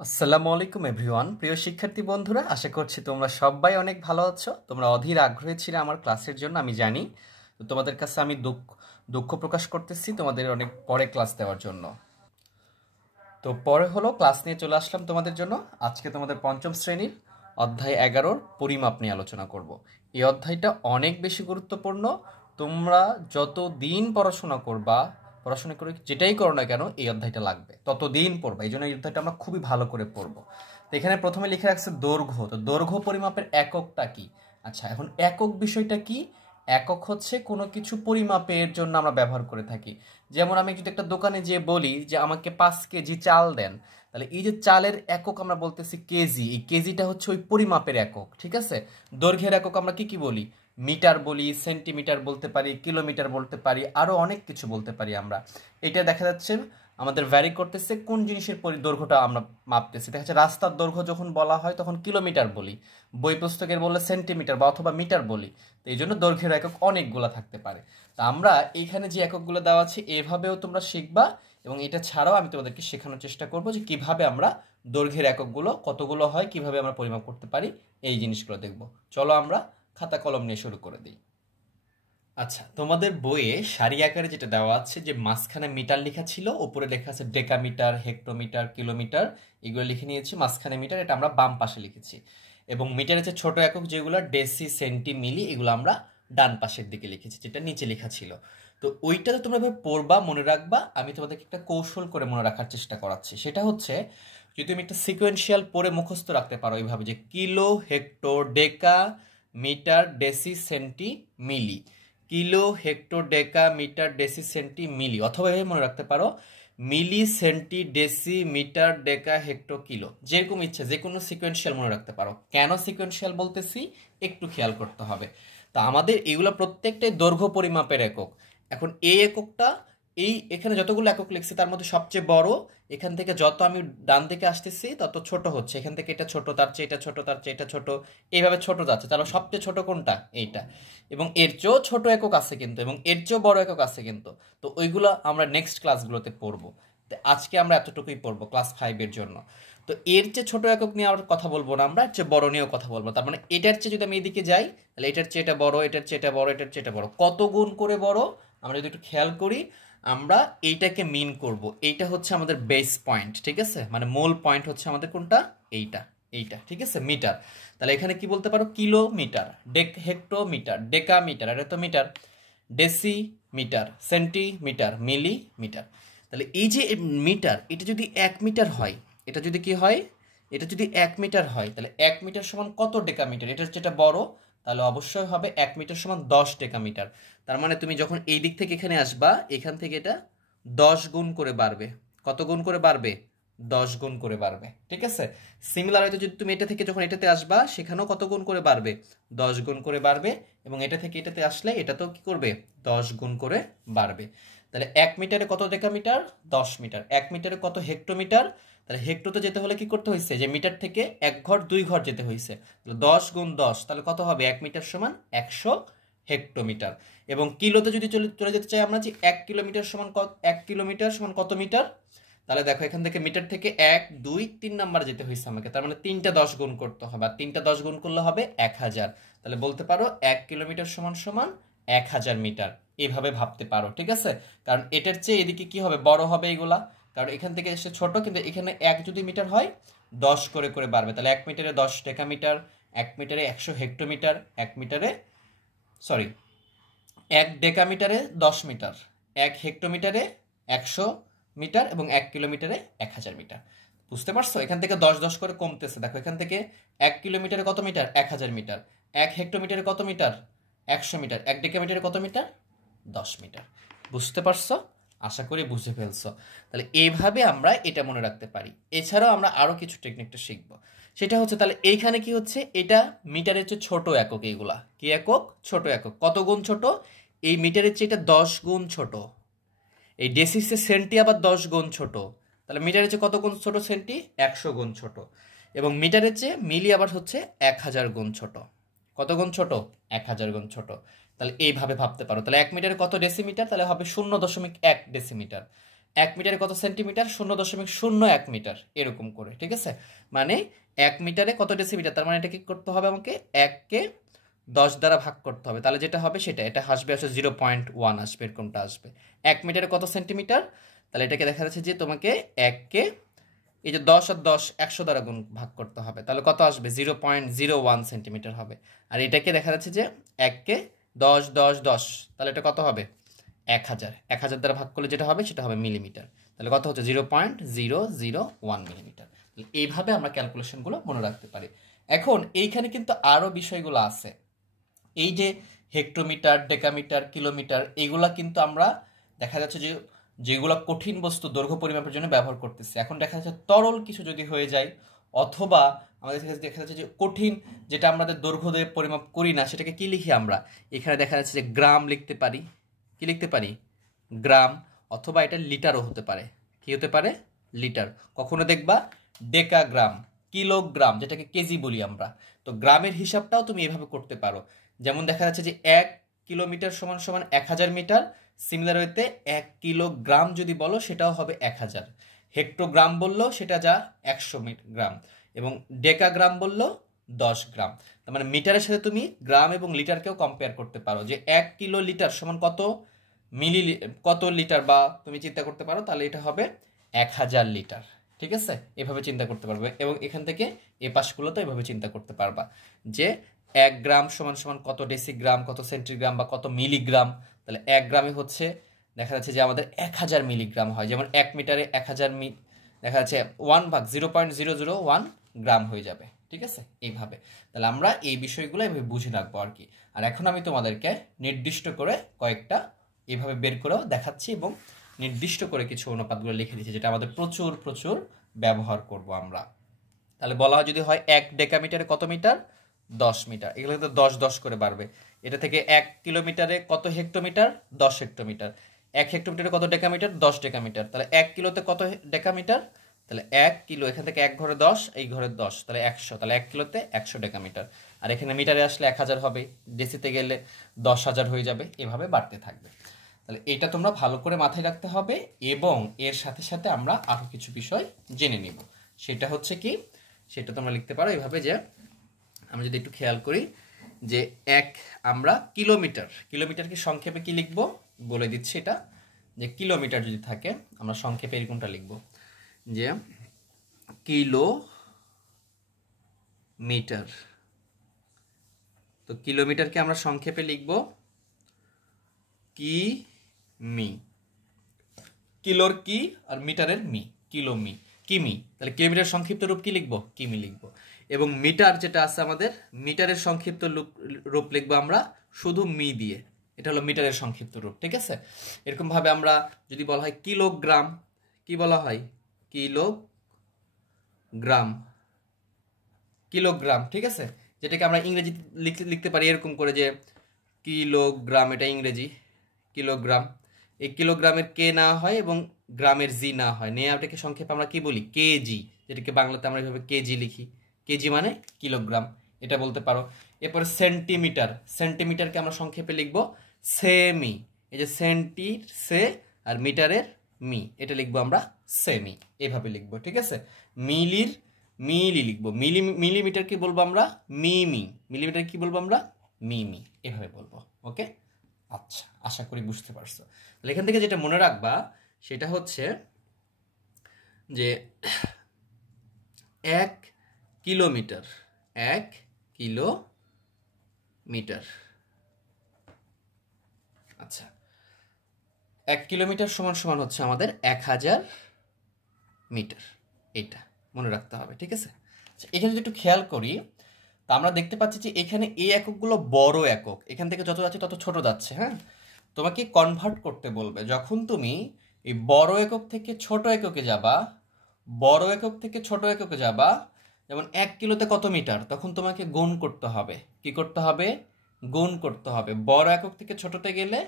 আসসালামু আলাইকুম এভরিওয়ান। প্রিয় শিক্ষার্থী বন্ধুরা, আশা করছি তোমরা সবাই অনেক ভালো আছো। তোমরা অধীর আগ্রহী ছিলে আমার ক্লাসের জন্য, আমি জানি। তো তোমাদের কাছে আমি দুঃখ প্রকাশ করতেছি তোমাদের অনেক পরে ক্লাস দেওয়ার জন্য। তো পরে হলো ক্লাস নিয়ে চলে আসলাম তোমাদের জন্য। আজকে তোমাদের পঞ্চম শ্রেণীর অধ্যায় 11-র পরিমাপ নিয়ে আলোচনা করব। এই অধ্যায়টা অনেক বেশি গুরুত্বপূর্ণ। তোমরা যত দিন পড়াশোনা করে যেটাই করো না কেন, এই অধ্যায়টা লাগবে, ততদিন পড়বা। এই জন্য এই অধ্যায়টা আমরা খুবই ভালো করে পড়বো। তো এখানে প্রথমে লিখে রাখছে দৈর্ঘ্য। তো দৈর্ঘ্য পরিমাপের এককটা কি? আচ্ছা, এখন একক বিষয়টা কি? একক হচ্ছে কোনো কিছু পরিমাপের জন্য আমরা ব্যবহার করে থাকি। যেমন আমি যদি একটা দোকানে যেয়ে বলি যে আমাকে 5 কেজি চাল দেন, তাহলে এই যে চালের একক আমরা বলতেছি কেজি। এই কেজিটা হচ্ছে ওই পরিমাপের একক, ঠিক আছে? দৈর্ঘ্যের একক আমরা কি কি বলি? মিটার বলি, সেন্টিমিটার বলতে পারি, কিলোমিটার বলতে পারি, আরো অনেক কিছু বলতে পারি আমরা। এটা দেখা যাচ্ছে আমাদের ভ্যারি করতেছে কোন জিনিসের দৈর্ঘ্যটা আমরা মাপতেছি। দেখা যাচ্ছে রাস্তার দৈর্ঘ্য যখন বলা হয় তখন কিলোমিটার বলি, বই পুস্তকের বললে সেন্টিমিটার বা অথবা মিটার বলি। তো এই জন্য দৈর্ঘ্যের একক অনেকগুলো থাকতে পারে। তা আমরা এইখানে যে এককগুলো দেওয়া আছে এভাবেও তোমরা শিখবা, এবং এটা ছাড়াও আমি তোমাদেরকে শেখানোর চেষ্টা করব যে কিভাবে আমরা দৈর্ঘ্যের এককগুলো কতগুলো হয়, কিভাবে আমরা পরিমাপ করতে পারি, এই জিনিসগুলো দেখব। চলো আমরা খাতা কলম নিয়ে শুরু করে দিই। আচ্ছা, তোমাদের বইয়ে সারি আকারে যেটা দেওয়া আছে, যে মাঝখানে মিটার লেখা ছিল, উপরে লেখা আছে ডেকামিটার, হেক্টোমিটার, কিলোমিটার, এগুলো লিখে নিয়েছি। মাঝখানে মিটার, এটা আমরা বাম পাশে লিখেছি। এবং মিটারের যে ছোট একক যেগুলো ডেসি, সেন্টি, মিলি, এগুলো আমরা ডান পাশের দিকে লিখেছি, যেটা নিচে লেখা ছিল। তো ওইটা তো তোমরা এভাবে পড়বা, মনে রাখবা। আমি তোমাদেরকে একটা কৌশল করে মনে রাখার চেষ্টা করাচ্ছি। সেটা হচ্ছে, যদি তুমি একটা সিকোয়েন্সিয়াল পড়ে মুখস্থ রাখতে পারো এইভাবে, যে কিলো, হেক্টর, ডেকা, মিটার, ডেসি, সেন্টি, মিলি। কিলো, হেক্টর, ডেকা, মিটার, ডেসি, সেন্টি, মিলি। অথবা এভাবে মনে রাখতে পারো মিলি, সেন্টি, ডেসি, মিটার, ডেকা, হেক্টর, কিলো। যেরকম ইচ্ছে যে কোনো সিকোয়েন্সিয়াল মনে রাখতে পারো। কেন সিকোয়েন্সিয়াল বলতেছি একটু খেয়াল করতে হবে। তা আমাদের এগুলো প্রত্যেকটাই দৈর্ঘ্য পরিমাপের একক। এখন এই এককটা, এখানে যতগুলো একক লিখছি তার মধ্যে সবচেয়ে বড়। এখান থেকে যত আমি ডান দিকে আসতেছি তত ছোট হচ্ছে। এখান থেকে এটা ছোট, তার চেয়ে এটা ছোট, তার চেয়ে এটা ছোট, এইভাবে ছোট যাচ্ছে। তাহলে সবচেয়ে ছোট কোনটা? এইটা। এবং এর চেয়েও ছোট একক আছে কিন্তু, এবং এর চেয়েও বড় একক আছে কিন্তু। তো ওইগুলো আমরা নেক্সট ক্লাসগুলোতে পড়বো। তো আজকে আমরা এতটুকুই পড়বো ক্লাস 5-এর জন্য। তো এর চেয়ে ছোট একক নিয়ে আর কথা বলবো না, আমরা এর চেয়ে বড় নিয়েও কথা বলবো। তার মানে এটার চেয়ে যদি আমি এদিকে যাই, তাহলে এটার চেয়ে এটা বড়, এটার চেয়ে এটা বড়, এটার চেয়ে এটা বড়। কত গুণ করে বড় আমরা যদি একটু খেয়াল করি, আমরা এইটাকে মিন করব। এইটা হচ্ছে আমাদের বেস পয়েন্ট, ঠিক আছে? মানে মূল পয়েন্ট হচ্ছে আমাদের কোনটা? এইটা। এইটা, ঠিক আছে? মিটার। তাহলে এখানে কি বলতে পারো? কিলোমিটার, হেক্টোমিটার, ডেকামিটার, এটা তো মিটার, ডেসিমিটার, সেন্টিমিটার, মিলিমিটার। তাহলে এই যে মিটার, এটা যদি 1 মিটার হয়, এটা যদি কি হয়, এটা যদি 1 মিটার হয়, তাহলে 1 মিটার সমান কত ডেকামিটার? এটা যেটা বড়, তাহলে অবশ্যই হবে 1 মিটার সমান 10 ডেকামিটার। তার মানে তুমি যখন এই দিক থেকে এখানে আসবা, এখান থেকে এটা 10 গুণ করে বাড়বে। কত গুণ করে বাড়বে? 10 গুণ করে বাড়বে, ঠিক আছে? সিমিলার হয়তো যদি তুমি এটা থেকে যখন এটাতে আসবা, সেখানেও কত গুণ করে বাড়বে? 10 গুণ করে বাড়বে। এবং এটা থেকে এটাতে আসলে এটা তো কি করবে? 10 গুণ করে বাড়বে। তাহলে 1 মিটারে কত ডেকামিটার? 10 মিটার। 1 মিটারে কত হেক্টোমিটার? তাহলে হেক্টোতে যেতে হলে কি করতে হয়েছে? যে মিটার থেকে 1 ঘর 2 ঘর যেতে হয়েছে। তাহলে 10 গুণ 10, তাহলে কত হবে? 1 মিটার সমান 100 হেক্টোমিটার। এবং কিলোতে যদি চলে চলে যেতে চাই আমরা, যে 1 কিলোমিটার সমান কত? 1 কিলোমিটার সমান কত মিটার? তাহলে দেখো, এখান থেকে মিটার থেকে 1 2 3 নাম্বার যেতে হয়েছে আমাকে। তার মানে 3টা 10 গুণ করতে হবে, আর 3টা 10 গুণ করলে হবে 1000। তাহলে বলতে পারো 1 কিলোমিটার সমান সমান 1000 মিটার। এইভাবে ভাবতে পারো, ঠিক আছে? কারণ এটার চেয়ে এদিকে কি হবে? বড় হবে এগুলা। কারণ এখান থেকে এসে ছোট, কিন্তু এখানে 1 যদি মিটার হয়, 10 করে করে বাড়বে। তাহলে 1 মিটারে 10 ডেকামিটার, 1 মিটারে 100 হেক্টোমিটার, 1 মিটারে, সরি, 1 ডেকামিটারে 10 মিটার, 1 হেক্টোমিটারে 100 মিটার, এবং 1 কিলোমিটারে 1000 মিটার। বুঝতে পারছো? এখান থেকে 10 10 করে কমতেছে। দেখো, এখান থেকে 1 কিলোমিটারে কত মিটার? 1000 মিটার। 1 হেক্টোমিটারে কত মিটার? 100 মিটার। 1 ডেকামিটারে কত মিটার? 10 মিটার। বুঝতে পারছো? আশা করি বুঝে ফেলছো। তাহলে এইভাবে আমরা এটা মনে রাখতে পারি। এছাড়াও আমরা আরো কিছু টেকনিকটা শিখবো। সেটা হচ্ছে, তাহলে এইখানে কি হচ্ছে? এটা মিটারের চেয়ে ছোট একক। এইগুলা কি একক? ছোট একক। কত গুণ ছোট? এই মিটারের চেয়ে এটা 10 গুণ ছোট। এই ডেসিসের সেন্টি আবার 10 গুণ ছোট। তাহলে মিটারের চেয়ে কত গুণ ছোট সেন্টি? 100 গুণ ছোট। এবং মিটারের চেয়ে মিলি আবার হচ্ছে 1000 গুণ ছোট। কত গুণ ছোট? 1000 গুণ ছোট। তাহলে এইভাবে ভাবতে পারো। তাহলে 1 মিটারে কত ডেসিমিটার? তাহলে হবে 0.1 ডেসিমিটার। 1 মিটারে কত সেন্টিমিটার, 0.01 মিটার, এরকম করে, ঠিক আছে। মানে 1 মিটারে কত ডেসিমিটার, তার মানে এটা কি করতে হবে আমাকে 1কে 10 দ্বারা ভাগ করতে হবে, তাহলে যেটা হবে সেটা, এটা আসবে 0.1 আসবে, এরকমটা আসবে। 1 মিটারে কত সেন্টিমিটার, তাহলে এটাকে দেখা যাচ্ছে যে তোমাকে 1কে এই যে 10 আর 10 100 দ্বারা গুণ ভাগ করতে হবে, তাহলে কত আসবে 0.01 সেন্টিমিটার হবে। আর এটাকে দেখা যাচ্ছে যে 1কে 10 10 10, তাহলে এটা কত হবে 1000 দ্বারা ভাগ করলে যেটা হবে সেটা হবে মিলিমিটার, তাহলে কত হচ্ছে 0.001 মিলিমিটার। এইভাবে আমরা ক্যালকুলেশনগুলো মনে রাখতে পারি। এখন এইখানে কিন্তু আরও বিষয়গুলো আছে, এই যে হেক্টোমিটার, ডেকামিটার, কিলোমিটার, এগুলা কিন্তু আমরা দেখা যাচ্ছে যে যেগুলো কঠিন বস্তু দৈর্ঘ্য পরিমাপের জন্য ব্যবহার করতেছি, এখন দেখা যাচ্ছে তরল কিছু যদি হয়ে যায়, অথবা আমাদের দেখা যাচ্ছে যে কঠিন যেটা আমাদের দৈর্ঘ্য দিয়ে পরিমাপ করি না, সেটাকে কি লিখি আমরা, এখানে দেখা যাচ্ছে যে গ্রাম লিখতে পারি, কি লিখতে পারি গ্রাম, অথবা এটা লিটারও হতে পারে, কি হতে পারে লিটার। কখনো দেখবা ডেকাগ্রাম, কিলোগ্রাম, যেটাকে কেজি বলি আমরা, তো গ্রামের হিসাবটাও তুমি এভাবে করতে পারো। যেমন দেখা যাচ্ছে যে 1 কিলোমিটার সমান সমান 1000 মিটার, সিমিলার ওয়েতে 1 কিলোগ্রাম যদি বলো সেটাও হবে 1000, হেক্টোগ্রাম বললো সেটা যা 100 গ্রাম, এবং ডেকাগ্রাম বললো 10 গ্রাম। তার মানে মিটারের সাথে তুমি গ্রাম এবং লিটারকেও কম্পেয়ার করতে পারো, যে 1 কিলো লিটার সমান কত মিলি, কত লিটার, বা তুমি চিন্তা করতে পারো তাহলে এটা হবে 1000 লিটার, ঠিক আছে, এভাবে চিন্তা করতে পারবে। এবং এখান থেকে এ পাশগুলো তো এভাবে চিন্তা করতে পারবা যে 1 গ্রাম সমান সমান কত ডেসিগ্রাম, কত সেন্টিগ্রাম, বা কত মিলিগ্রাম, তাহলে 1 গ্রামে হচ্ছে দেখা যাচ্ছে যে আমাদের 1000 মিলিগ্রাম হয়, যেমন 1 মিটারে 1000 দেখা যাচ্ছে 1/0.001 গ্রাম হয়ে যাবে, ঠিক আছে, এইভাবে। তাহলে আমরা এই বিষয়গুলো এভাবে বুঝে রাখবো আর কি। আর এখন আমি তোমাদেরকে নির্দিষ্ট করে কয়েকটা এইভাবে বের করেও দেখাচ্ছি, এবং নির্দিষ্ট করে কিছু অনুপাতগুলো লিখে দিচ্ছি, যেটা আমাদের প্রচুর প্রচুর ব্যবহার করব আমরা। তাহলে বলা হয় যদি হয় 1 ডেকামিটারে কত মিটার, 10 মিটার, এগুলো কিন্তু 10 10 করে বাড়বে। এটা থেকে 1 কিলোমিটারে কত হেক্টোমিটার, 10 হেক্টোমিটার, 1 হেক্টোমিটারে কত ডেকামিটার, 10 ডেকামিটার, তাহলে 1 কিলোতে কত ডেকামিটার, তাহলে 1 কিলো, এখান থেকে 1 ঘরে 10, এই ঘরে 10, তাহলে 100, তাহলে 1 কিলোতে 100 ডেকামিটার। আর এখানে মিটারে আসলে 1000 হবে, ডেসিতে গেলে 10,000 হয়ে যাবে, এভাবে বাড়তে থাকবে। তাহলে এটা তোমরা ভালো করে মাথায় রাখতে হবে, এবং এর সাথে সাথে আমরা আরও কিছু বিষয় জেনে নিব। সেটা হচ্ছে কি, সেটা তোমরা লিখতে পারো এইভাবে, যে আমরা যদি একটু খেয়াল করি যে আমরা কিলোমিটারকে সংক্ষেপে কি লিখব বলে দিচ্ছি, এটা যে কিলোমিটার যদি থাকে আমরা সংক্ষেপে এরকমটা লিখব, যে কিলোমিটার। তো কিলোমিটারকে আমরা সংক্ষেপে লিখব কিমি, কিলোর কি আর মিটারের মি, কিমি। তাহলে কিলোমিটার সংক্ষিপ্ত রূপ কি লিখবো, কিমি লিখবো। এবং মিটার যেটা আছে আমাদের, মিটারের সংক্ষিপ্ত রূপ লিখবো আমরা শুধু মি দিয়ে, এটা হলো মিটারের সংক্ষিপ্ত রূপ, ঠিক আছে। এরকম ভাবে আমরা যদি বলা হয় কিলোগ্রাম, কি বলা হয় কিলোগ্রাম, ঠিক আছে, যেটাকে আমরা ইংরেজি লিখতে পারি এরকম করে, যে কিলোগ্রাম, এটা ইংরেজি কিলোগ্রাম, এই কিলোগ্রামের কে না হয় এবং গ্রামের জি না হয়, নেওয়াটাকে সংক্ষেপে আমরা কি বলি কেজি, যেটাকে বাংলাতে আমরা এইভাবে কেজি লিখি, কেজি মানে কিলোগ্রাম, এটা বলতে পারো। এরপরে সেন্টিমিটারকে আমরা সংক্ষেপে লিখবো সেমি, এই যে সেন্টির সে আর মিটারের মি, এটা লিখবো আমরা সেমি, এভাবে লিখবো, ঠিক আছে। মিলি লিখবো, মিলিমিটার কি বলবো আমরা মিমি, মিলিমিটার কি বলবো আমরা মিমি, এভাবে বলবো, ওকে। আচ্ছা, আশা করি বুঝতে পারছো। তাহলে এখান থেকে যেটা মনে রাখবা সেটা হচ্ছে যে 1 কিলোমিটার, আচ্ছা 1 কিলোমিটার সমান সমান হচ্ছে আমাদের 1000 মিটার, এটা মনে রাখতে হবে, ঠিক আছে। আচ্ছা, এখানে যদি একটু খেয়াল করি, তা আমরা দেখতে পাচ্ছি যে এখানে এই এককগুলো বড় একক, এখান থেকে যত যাচ্ছে তত ছোট যাচ্ছে, হ্যাঁ। তোমাকে কনভার্ট করতে বলবে, যখন তুমি এই বড় একক থেকে ছোট এককে যাবা, যেমন 1 কিলোতে কত মিটার, তখন তোমাকে গুণ করতে হবে, কি করতে হবে, গুণ করতে হবে, বড় একক থেকে ছোটতে গেলে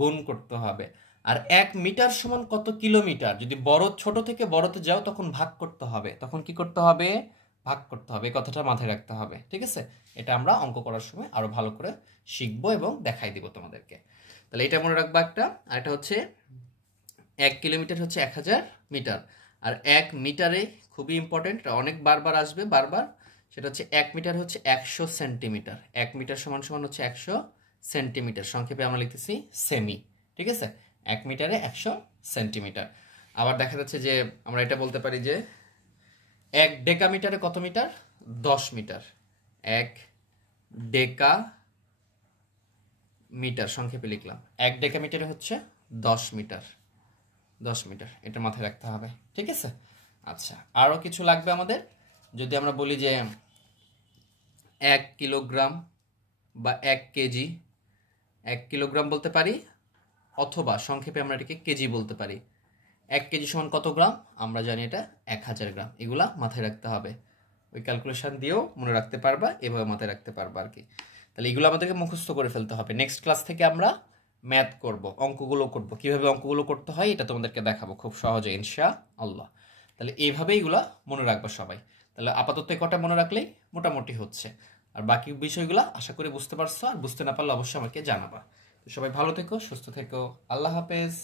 গুণ করতে হবে। আর 1 মিটার সমান কত কিলোমিটার, যদি ছোট থেকে বড়তে যাও তখন ভাগ করতে হবে, তখন কি করতে হবে, ভাগ করতে হবে, এই কথাটা মাথায় রাখতে হবে, ঠিক আছে। এটা আমরা অঙ্ক করার সময় আরো ভালো করে শিখবো এবং দেখাই দিব তোমাদেরকে। তাহলে এটা মনে রাখবা একটা। আর এটা হচ্ছে 1 কিলোমিটার হচ্ছে 1000 মিটার। আর 1 মিটারে খুবই ইম্পর্টেন্ট, অনেক বারবার আসবে বারবার, সেটা হচ্ছে 1 মিটার হচ্ছে 100 সেন্টিমিটার। 1 মিটার সমান সমান হচ্ছে 100 সেন্টিমিটার, সংক্ষেপে আমরা লিখতেছি সেমি। ঠিক আছে, 1 মিটারে 100 সেন্টিমিটার। আবার দেখা যাচ্ছে যে আমরা এটা বলতে পারি যে 1 ডেকামিটারে কত মিটার? 10 মিটার। 1 ডেকা মিটার সংক্ষেপে লিখলাম, 1 ডেকামিটারে হচ্ছে 10 মিটার। 10 মিটার, এটা মাথায় রাখতে হবে। ঠিক আছে, আচ্ছা আরও কিছু লাগবে আমাদের। যদি আমরা বলি যে 1 কিলোগ্রাম বা 1 কেজি, 1 কিলোগ্রাম বলতে পারি, অথবা সংক্ষেপে আমরা এটাকে কেজি বলতে পারি। 1 কেজি সমান কত গ্রাম? আমরা জানি এটা 1000 গ্রাম। এগুলা মাথায় রাখতে হবে, ওই ক্যালকুলেশন দিয়েও মনে রাখতে পারবা, এভাবে মাথায় রাখতে পারবা আর কি। তাহলে এগুলো আমাদেরকে মুখস্থ করে ফেলতে হবে। নেক্সট ক্লাস থেকে আমরা ম্যাথ করব, অঙ্কগুলো করব, কিভাবে অঙ্কগুলো করতে হয় এটা তোমাদেরকে দেখাবো খুব সহজে ইনশাআল্লাহ। তাহলে এইভাবে এগুলা মনে রাখবা সবাই। তাহলে আপাতত এই কটা মনে রাখলেই মোটামুটি হচ্ছে। আর বাকি বিষয়গুলো আশা করি বুঝতে পারছো, আর বুঝতে না পারলে অবশ্যই আমাকে জানাবা। তো সবাই ভালো থেকো, সুস্থ থেকো, আল্লাহ হাফেজ।